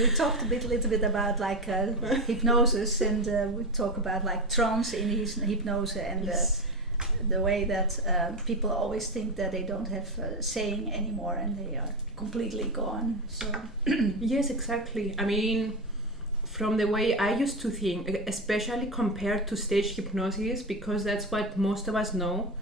We talked a little bit about like hypnosis, and we talk about like trance in hypnosis, and Yes. the way that people always think that they don't have saying anymore, and they are completely gone. So Yes, exactly. I mean, from the way I used to think, especially compared to stage hypnosis, because that's what most of us know,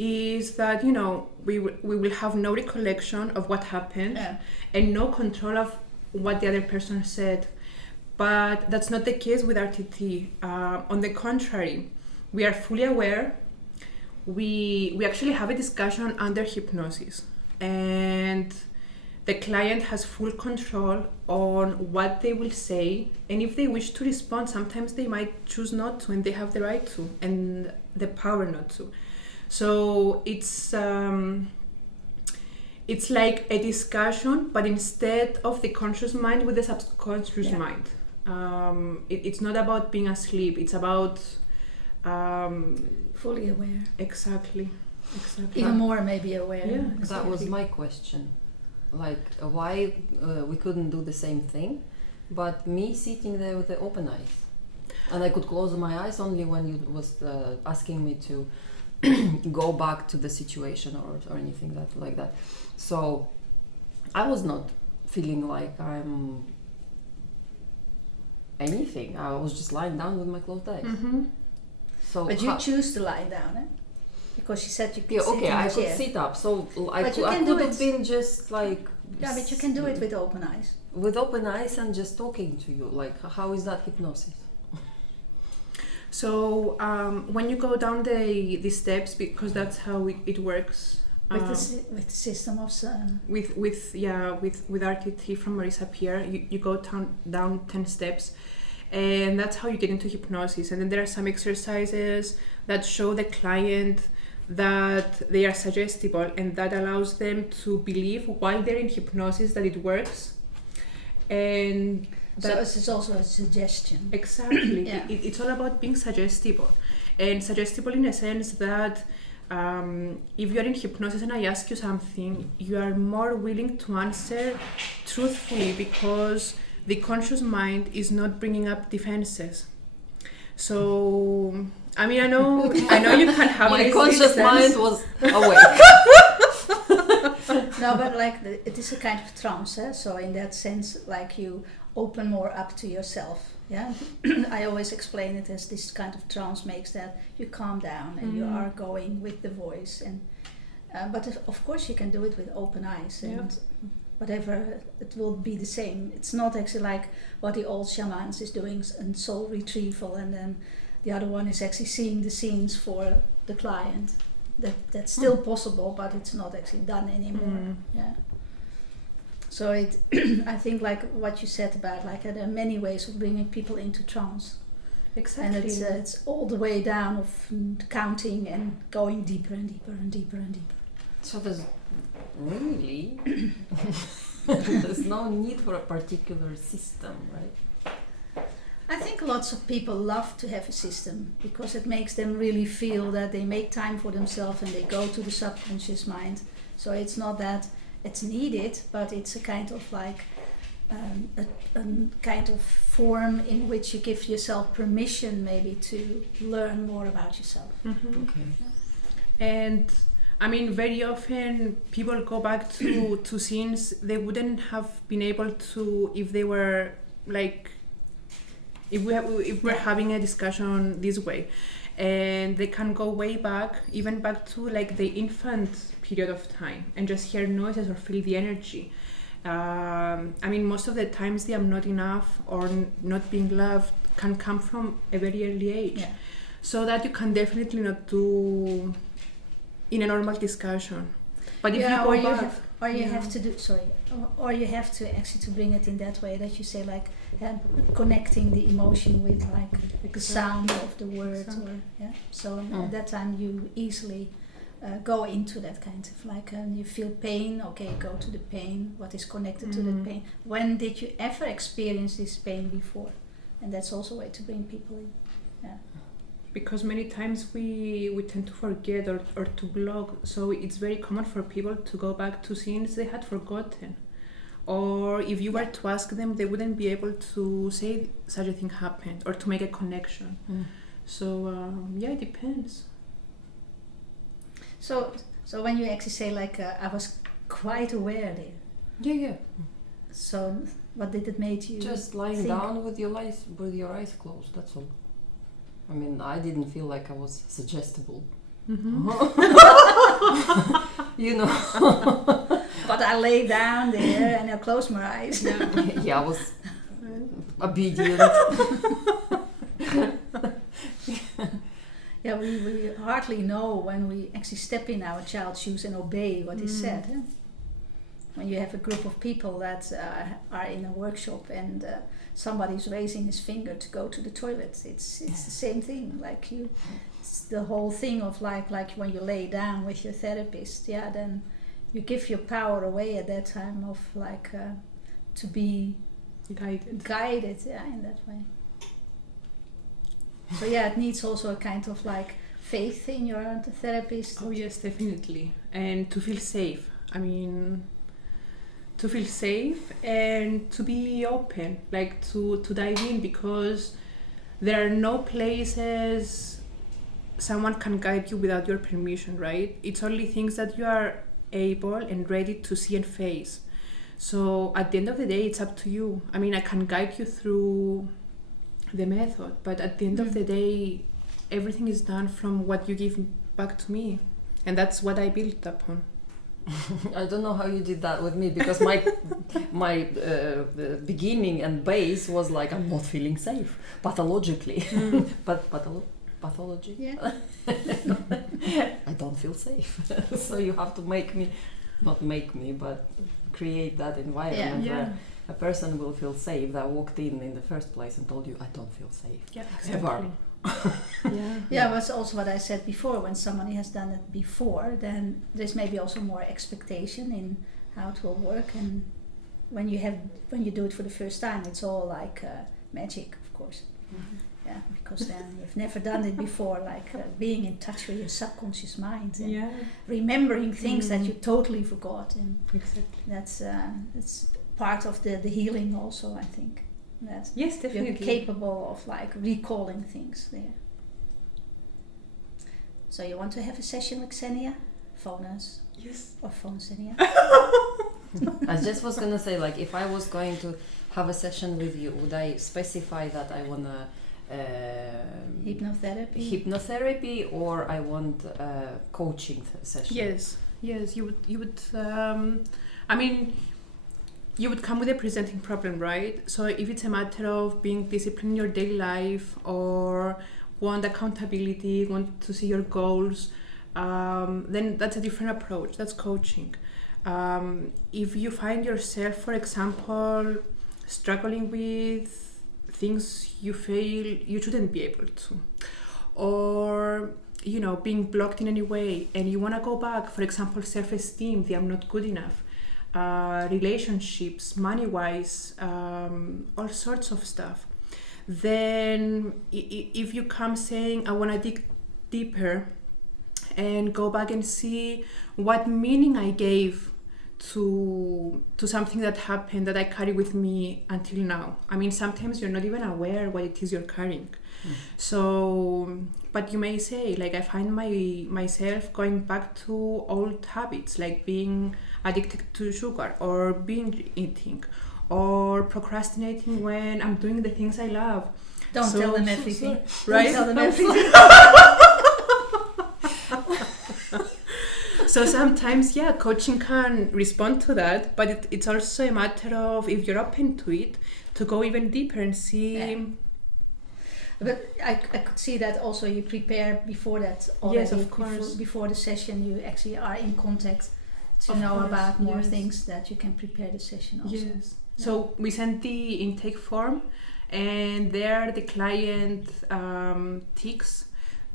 is that, you know, we will have no recollection of what happened, yeah, and no control of what the other person said. But that's not the case with RTT. On the contrary, we are fully aware. We actually have a discussion under hypnosis, and the client has full control on what they will say, and if they wish to respond, sometimes they might choose not to, and they have the right to and the power not to. So it's like a discussion, but instead of the conscious mind with the subconscious Yeah. mind. It's not about being asleep. It's about fully aware, exactly. even more maybe aware. Yeah. That was my question. Like, why we couldn't do the same thing, but me sitting there with the open eyes, and I could close my eyes only when you was asking me to go back to the situation or anything like that. So I was not feeling like I'm anything. I was just lying down with my closed eyes. Mm-hmm. So But you choose to lie down, eh? Because she said you could sit in I a could chair. sit up. So I But you could can do have it- been just like Yeah, but you can do it with open eyes. with open eyes and just talking to you. Like, how is that hypnosis? So when you go down the steps, because that's how it works. With the system of With RTT from Marisa Peer, you go down 10 steps, and that's how you get into hypnosis. And then there are some exercises that show the client that they are suggestible, and that allows them to believe while they're in hypnosis that it works. And so it's also a suggestion. exactly. Yeah. It's all about being suggestible, and suggestible in a sense that if you're in hypnosis and I ask you something, you are more willing to answer truthfully, because the conscious mind is not bringing up defenses. So I mean, I know you can have My this conscious distance. mind was awake. No, but like it is a kind of trance, eh? So in that sense, like you open more up to yourself. Yeah, I always explain it as this kind of trance makes that you calm down and you are going with the voice. And but of course you can do it with open eyes and whatever, it will be the same. It's not actually like what the old shamans is doing and soul retrieval, and then the other one is actually seeing the scenes for the client. That's still possible, but it's not actually done anymore. Yeah. So I think like what you said about like there are many ways of bringing people into trance. Exactly. And it's all the way down of counting and going deeper and deeper and deeper and deeper. So there's really there's no need for a particular system, right? I think lots of people love to have a system because it makes them really feel that they make time for themselves and they go to the subconscious mind. So it's not that it's needed, but it's a kind of like a kind of form in which you give yourself permission maybe to learn more about yourself. Mm-hmm. Okay. And I mean, very often people go back to scenes they wouldn't have been able to if they were like, if we're having a discussion this way, and they can go way back, even back to like the infant period of time, and just hear noises or feel the energy. I mean, most of the times the I'm not enough or not being loved can come from a very early age. Yeah. So that you can definitely not do in a normal discussion. But if you go back, or you have to actually to bring it in that way that you say like connecting the emotion with like the sound of the word, or so at that time you easily go into that kind of like you feel pain, okay, go to the pain, what is connected to that pain, when did you ever experience this pain before, and that's also a way to bring people in. because many times we tend to forget or to block, so it's very common for people to go back to scenes they had forgotten, or if you were to ask them, they wouldn't be able to say such a thing happened or to make a connection. So yeah, it depends. So when you actually say like I was quite aware there. Yeah. So what did it make you? Just lying think? down with your eyes closed. That's all. I mean, I didn't feel like I was suggestible. You know. But I lay down there and I closed my eyes. Yeah, I was obedient. Yeah, we hardly know when we actually step in our child's shoes and obey what is said. Eh? When you have a group of people that are in a workshop and somebody's raising his finger to go to the toilet, it's the same thing. Like it's the whole thing of like when you lay down with your therapist. Yeah, then you give your power away at that time of like to be guided. Yeah, in that way. So yeah, it needs also a kind of like faith in your therapist. Oh yes, definitely. And to feel safe. I mean, to feel safe and to be open, like to dive in, because there are no places someone can guide you without your permission, right? It's only things that you are able and ready to see and face. So at the end of the day, it's up to you. I mean, I can guide you through the method, but at the end of the day, everything is done from what you give back to me, and that's what I built upon. I don't know how you did that with me, because my beginning and base was like, I'm not feeling safe pathologically. But pathology, Yeah. I don't feel safe. So you have to but create that environment where a person will feel safe that walked in the first place and told you, I don't feel safe. Yeah, exactly. Yeah, that's also what I said before. When somebody has done it before, then there's maybe also more expectation in how it will work. And when you do it for the first time, it's all like magic, of course. Yeah, because then you've never done it before, like being in touch with your subconscious mind and remembering things that you totally forgot. And exactly. That's part of the healing also, I think. That yes, definitely. you're capable of like recalling things there. So you want to have a session with Xenia? Phone us. Yes. Or phone Xenia. I just was gonna say, like, if I was going to have a session with you, would I specify that I wanna hypnotherapy, or I want coaching session? Yes, you would. I mean, you would come with a presenting problem, right? So if it's a matter of being disciplined in your daily life, or want accountability, want to see your goals, then that's a different approach. That's coaching. If you find yourself, for example, struggling with things you feel you shouldn't be able to, or being blocked in any way, and you want to go back, for example, self-esteem, the I'm not good enough, relationships, money-wise, all sorts of stuff, then if you come saying, I want to dig deeper and go back and see what meaning I gave to something that happened that I carry with me until now. I mean, sometimes you're not even aware what it is you're carrying. So, but you may say, like, I find myself going back to old habits, like being addicted to sugar, or binge eating, or procrastinating when I'm doing the things I love. Don't tell them everything. Right? Don't tell them everything. So sometimes, coaching can respond to that, but it's also a matter of, if you're open to it, to go even deeper and see. Yeah. But I could see that also you prepare before that already. Yes, of course. Before the session, you actually are in contact to know about more things that you can prepare the session also. Yes. Yeah. So we send the intake form, and there the client ticks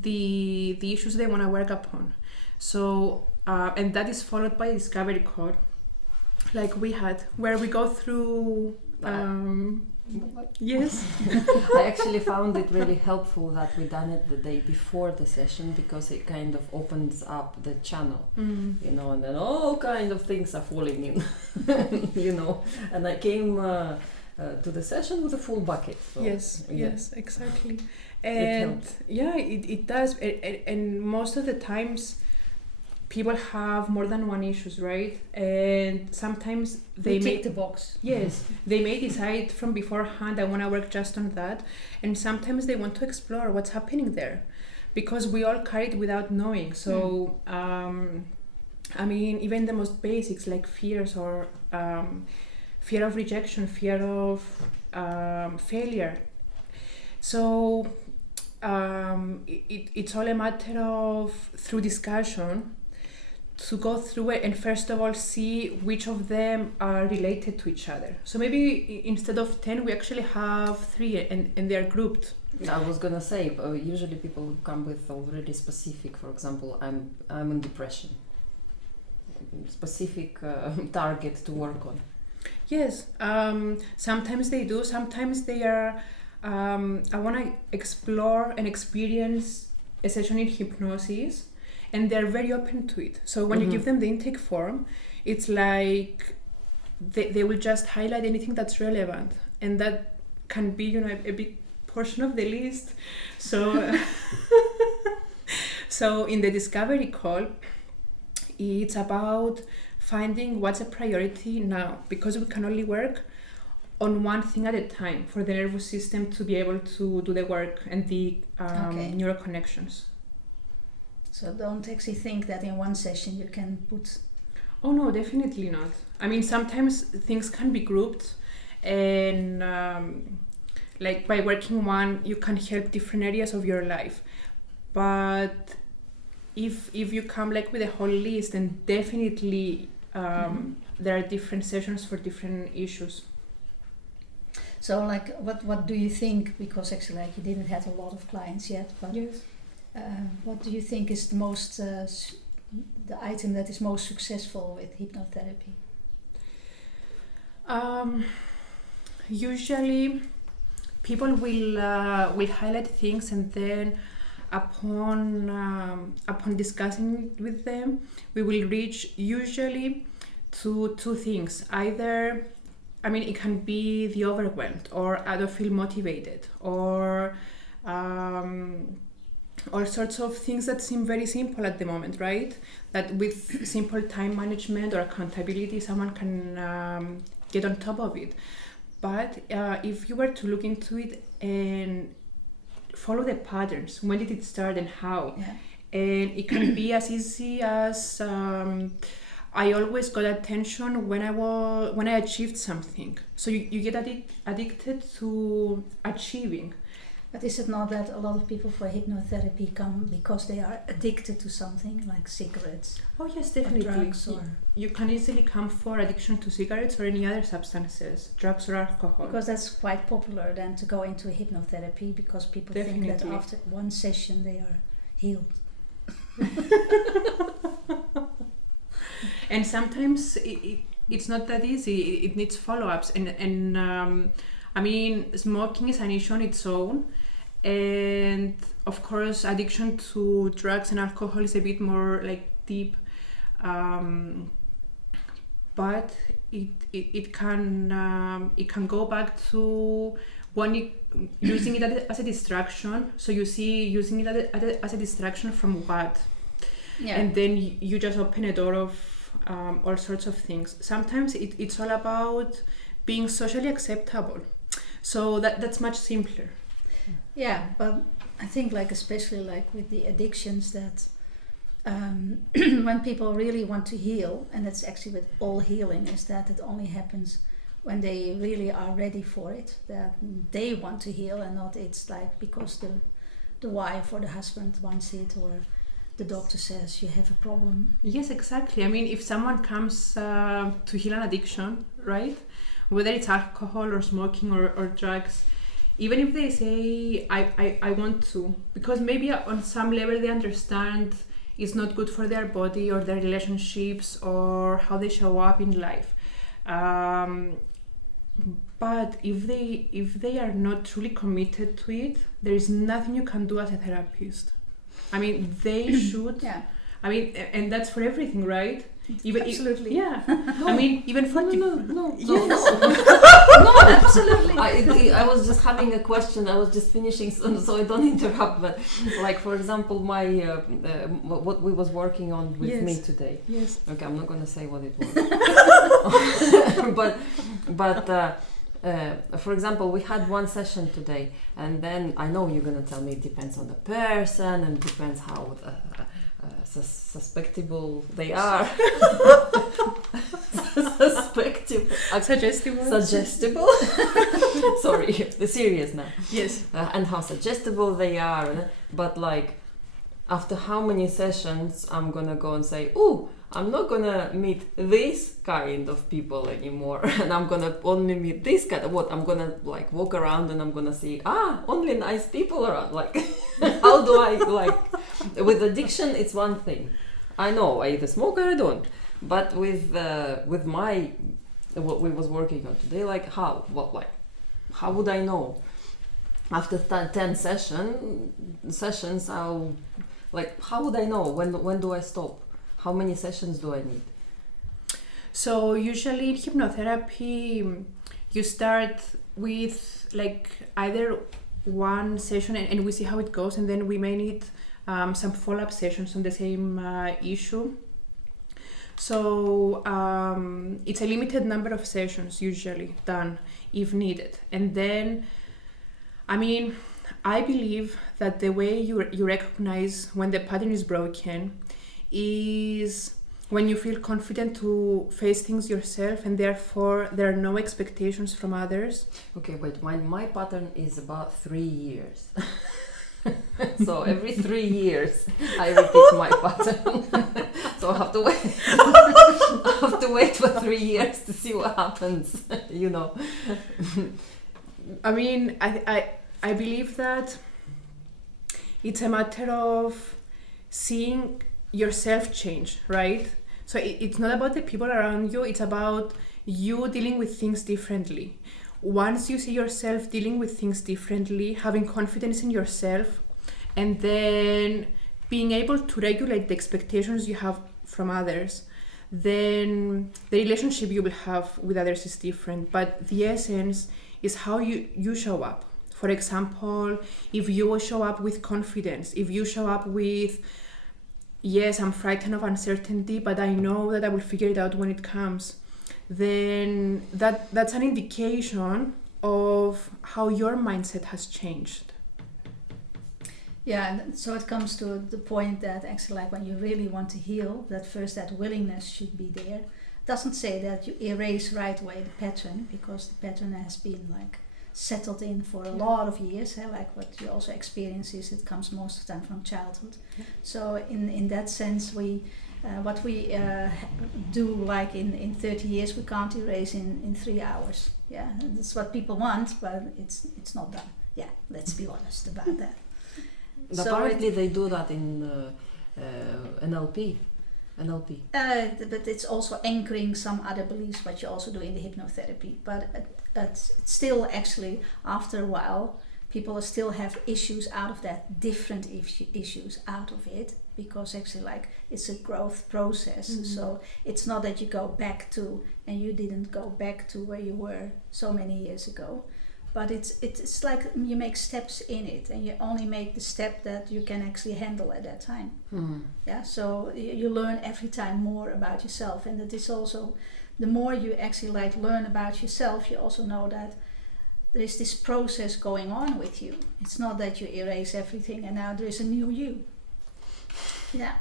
the issues they want to work upon. So and that is followed by a discovery call, like we had, where we go through Yes. I actually found it really helpful that we done it the day before the session, because it kind of opens up the channel, you know, and then all kind of things are falling in, you know. And I came to the session with a full bucket. So, Yes, yeah. yes, exactly. And yeah, it does. And most of the times, people have more than one issues, right? And sometimes they tick the box. Yes, they may decide from beforehand, I want to work just on that. And sometimes they want to explore what's happening there, because we all carry it without knowing. So, I mean, even the most basics like fears or fear of rejection, fear of failure. So it's all a matter of, through discussion, to go through it and first of all see which of them are related to each other. So maybe instead of 10, we actually have 3 and they're grouped. I was gonna say, usually people come with already specific, for example, I'm in depression. Specific target to work on. Yes, sometimes they do, sometimes they are, I want to explore and experience a session in hypnosis, and they're very open to it. So when you give them the intake form, it's like they will just highlight anything that's relevant, and that can be, you know, a big portion of the list. So so in the discovery call, it's about finding what's a priority now, because we can only work on one thing at a time for the nervous system to be able to do the work and the neural connections. So don't actually think that in one session you can put... Oh no, definitely not. I mean, sometimes things can be grouped, and like by working one, you can help different areas of your life. But if you come like with a whole list, then definitely there are different sessions for different issues. So like what do you think, because actually like you didn't have a lot of clients yet, but yes. What do you think is the most the item that is most successful with hypnotherapy? Usually people will highlight things, and then upon discussing with them, we will reach usually to 2 things. Either, I mean, it can be the overwhelmed, or I don't feel motivated, or all sorts of things that seem very simple at the moment, right? That with simple time management or accountability, someone can get on top of it. But if you were to look into it and follow the patterns, when did it start and how? Yeah. And it can be as easy as I always got attention when I achieved something. So you get addicted to achieving. But is it not that a lot of people for hypnotherapy come because they are addicted to something, like cigarettes? Oh yes, definitely. Or drugs, or... You can easily come for addiction to cigarettes or any other substances, drugs or alcohol. Because that's quite popular then to go into hypnotherapy, because people think that after one session they are healed. And sometimes it's not that easy. It needs follow-ups, and I mean, smoking is an issue on its own, and of course addiction to drugs and alcohol is a bit more like deep, but it can go back to using it as a distraction. So you see, using it as a distraction from what? Yeah. And then you just open a door of all sorts of things. Sometimes it's all about being socially acceptable. So that's much simpler. Yeah, but I think like especially like with the addictions that when people really want to heal, and that's actually with all healing, is that it only happens when they really are ready for it, that they want to heal, and not it's like because the wife or the husband wants it, or the doctor says you have a problem. Yes, exactly. I mean, if someone comes to heal an addiction, right, whether it's alcohol or smoking or drugs, even if they say I want to, because maybe on some level they understand it's not good for their body or their relationships or how they show up in life, But if they are not truly committed to it, there is nothing you can do as a therapist. I mean, they should. Yeah. I mean, and that's for everything, right? Absolutely. Yeah. No. I mean, even for No. Absolutely. I was just having a question. I was just finishing, so I don't interrupt. But like, for example, my what we was working on with me today. Yes. Okay, I'm not gonna say what it was. but for example, we had one session today, and then I know you're gonna tell me it depends on the person and depends how suspectable they are. Suggestible. Sorry, the serious now. Yes. And how suggestible they are. But like, after how many sessions I'm gonna go and say, "Ooh, I'm not gonna meet this kind of people anymore, and I'm gonna only meet this kind of what? I'm gonna like walk around and I'm gonna see only nice people around. Like, how do I like? With addiction, it's one thing. I know I either smoke or I don't. But with my what we was working on today, like how would I know? After 10 sessions, I'll like how would I know when do I stop? How many sessions do I need? So usually in hypnotherapy, you start with like either one session and we see how it goes, and then we may need some follow-up sessions on the same issue. So it's a limited number of sessions usually done if needed. And then, I mean, I believe that the way you recognize when the pattern is broken is when you feel confident to face things yourself and therefore there are no expectations from others. Okay, wait, my pattern is about 3 years. So every 3 years I repeat my pattern. So I have to wait for 3 years to see what happens, you know. I mean, I believe that it's a matter of seeing yourself change, right? So it's not about the people around you, it's about you dealing with things differently. Once you see yourself dealing with things differently, having confidence in yourself, and then being able to regulate the expectations you have from others, then the relationship you will have with others is different. But the essence is how you show up. For example, if you show up with confidence, if you show up with, yes, I'm frightened of uncertainty, but I know that I will figure it out when it comes, then that's an indication of how your mindset has changed. Yeah, and so it comes to the point that actually, like when you really want to heal, that first that willingness should be there. Doesn't say that you erase right away the pattern, because the pattern has been like settled in for a lot of years. Like what you also experience is it comes most of the time from childhood. Yeah. So in that sense, what we do like in 30 years, we can't erase in 3 hours. Yeah, that's what people want, but it's not done. Yeah, let's be honest about that. Apparently they do that in NLP. But it's also anchoring some other beliefs, what you also do in the hypnotherapy. But it's still actually, after a while, people still have issues out of that, different issues out of it, because actually like it's a growth process. Mm-hmm. So it's not that you go back to, and you didn't go back to where you were so many years ago. But it's like you make steps in it, and you only make the step that you can actually handle at that time. Mm-hmm. Yeah. So you learn every time more about yourself, and that is also the more you actually like learn about yourself, you also know that there is this process going on with you. It's not that you erase everything and now there is a new you. Yeah.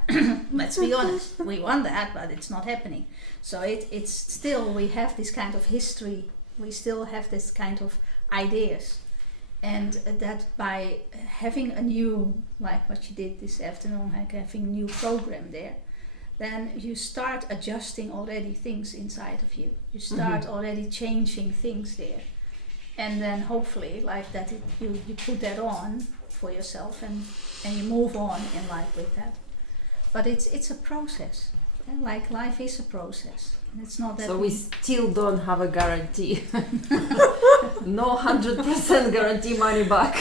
Let's be honest. We want that, but it's not happening. So it's still, we have this kind of history. We still have this kind of ideas, and that by having a new, like what you did this afternoon, like having a new program there, then you start adjusting already things inside of you. You start already changing things there, and then hopefully like that you put that on for yourself, and you move on in life with that. But it's a process, and like life is a process. It's not that so we still don't have a guarantee. No 100% guarantee money back.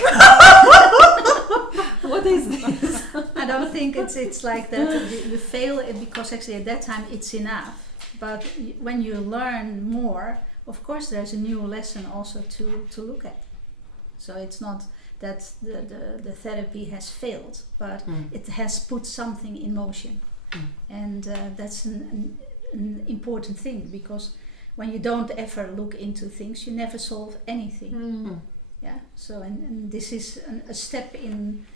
What is this? I don't think it's like that. You fail it because actually at that time it's enough. But when you learn more, of course there's a new lesson also to look at. So it's not that the therapy has failed, but it has put something in motion. And that's an important thing, because when you don't ever look into things, you never solve anything. Yeah. So and this is a step in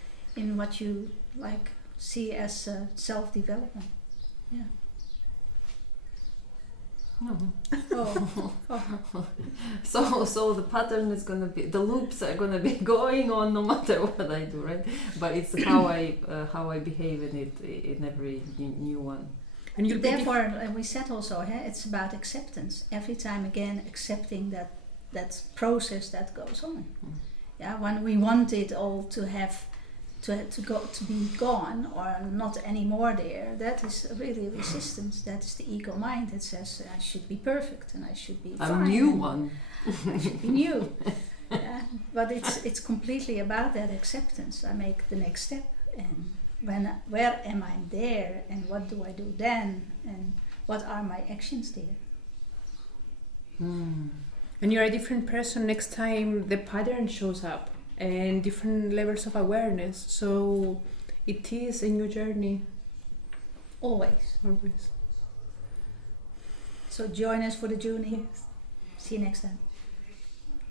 what you like see as self-development. Yeah. So the pattern is gonna be, the loops are gonna be going on no matter what I do, right? But it's how I behave in every new one. And therefore, we said also, it's about acceptance. Every time again, accepting that process that goes on. Yeah, when we want it all to have to be gone or not anymore there, that is really resistance. That is the ego mind that says I should be perfect and I should be fine. A new one. I should be new. Yeah, but it's completely about that acceptance. I make the next step, and where am I there, and what do I do then, and what are my actions there? And you're a different person next time the pattern shows up, and different levels of awareness. So it is a new journey. Always. Always. So join us for the journey. Yes. See you next time.